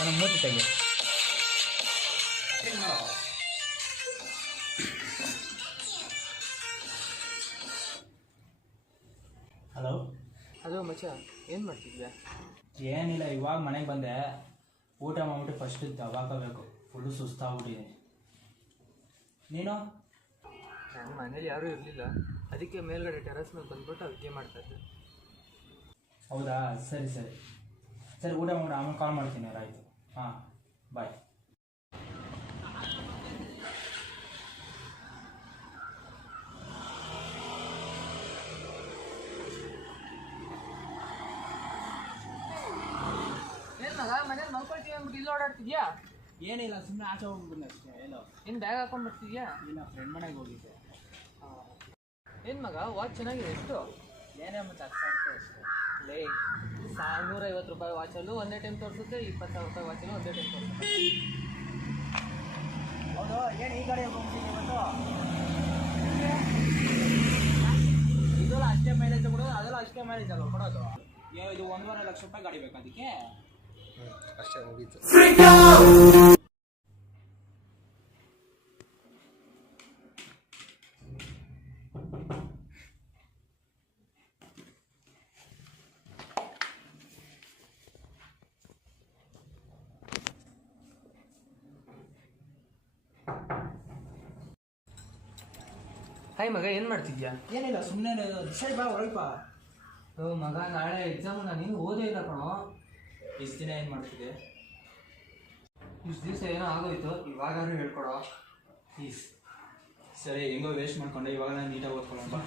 ನನ್ನ ಮೂತಿ ತೆಗೆ. ಹಲೋ ಹಲೋ ಮಚ್ಚ, ಏನು ಮಾಡ್ತಿದ್ಯಾ? ಏನಿಲ್ಲ, ಇವಾಗ ಮನೆಗೆ ಬಂದೆ. ಊಟ ಮಾಡ್ಬಿಟ್ಟು ಫಸ್ಟ್ ದವಾಕಬೇಕು. ಫುಲ್ಲು ಸುಸ್ತಾಗ್ಬಿಟ್ಟಿದೆ. ನೀನು? ನನ್ನ ಮನೇಲಿ ಯಾರೂ ಇರಲಿಲ್ಲ, ಅದಕ್ಕೆ ಮೇಲ್ಗಡೆ ಟೆರಸ್ ಮೇಲೆ ಬಂದ್ಬಿಟ್ಟು ಅಡುಗೆ ಮಾಡ್ತಾಯಿದ್ದೆ. ಹೌದಾ, ಸರಿ ಸರಿ ಸರಿ, ಊಟ ಮಾಡಿ ಆಮೇಲೆ ಕಾಲ್ ಮಾಡ್ತೀನಿ. ಆಯಿತು, ಹಾಂ, ಬಾಯ್. ಏನು ಮಗ, ಮನೇಲಿ ಮಲ್ಕೊಳ್ತೀವಿ ಅಂದ್ಬಿಟ್ಟು ಇಲ್ಲಿ ಓಡಾಡ್ತಿದ್ಯಾ? ಏನಿಲ್ಲ, ಸುಮ್ಮನೆ ಆಚೆ ಹೋಗ್ಬಿಟ್ಟು ಅಷ್ಟೇ. ಎಲ್ಲೋ ಏನು ಬ್ಯಾಗ್ ಹಾಕೊಂಡು ಬರ್ತಿದ್ಯಾ? ಇಲ್ಲ, ಫ್ರೆಂಡ್ ಮನೆಗೆ ಹೋಗಿದ್ದೆ. ಏನು ಮಗ, ವಾಚ್ ಚೆನ್ನಾಗಿದೆ. ಎಷ್ಟು? ಏನೇ ಮತ್ತು ಅಷ್ಟೇ. ಲೇ, 150 ರೂಪಾಯಿ ವಾಚಲ್ಲೂ ಒಂದೇ ಟೈಮ್ ತೋರಿಸುತ್ತೆ, 20,000 ರೂಪಾಯಿ ವಾಚಲ್ಲೂ ಒಂದೇ ಟೈಮ್ ತೋರಿಸುತ್ತೆ. ಹೌದು, ಏನು ಈ ಗಾಡಿ ಹೋಗ್ಬಿಟ್ಟಿದೆ ಇವತ್ತು? ಇದೆಲ್ಲ ಅಷ್ಟೇ ಮೈಲೇಜ್ ಕೊಡೋದು, ಅದೆಲ್ಲ ಅಷ್ಟೇ ಮೈಲೇಜ್ ಅಲ್ವ ಕೊಡೋದು? ಇದು 1.5 ಲಕ್ಷ ರೂಪಾಯಿ ಗಾಡಿ ಬೇಕು ಅದಕ್ಕೆ. ಅಷ್ಟೇ ಮುಗೀತು. ಹಾಯ್ ಮಗ, ಏನು ಮಾಡ್ತಿದ್ಯಾ? ಏನಿಲ್ಲ, ಸುಮ್ಮನೆ ಸರಿ ಬಾ ಹೊರಲ್ಪ. ಮಗ, ನಾಳೆ ಎಕ್ಸಾಮು, ನಾನು ಓದೇ ಇಲ್ಲ ಕಣೋ. ಇಷ್ಟು ದಿನ ಏನು ಮಾಡ್ತಿದ್ದೆ? ಇಷ್ಟು ದಿವಸ ಏನೋ ಆಗೋಯ್ತು, ಇವಾಗಾದ್ರೂ ಹೇಳ್ಕೊಡೋ ಪ್ಲೀಸ್. ಸರಿ, ಹೆಂಗೋ ವೇಸ್ಟ್ ಮಾಡ್ಕೊಂಡೆ, ಇವಾಗ ನಾನು ನೀಟಾಗಿ ಓದ್ಕೊಳ್ಳೋಣ ಬಾ.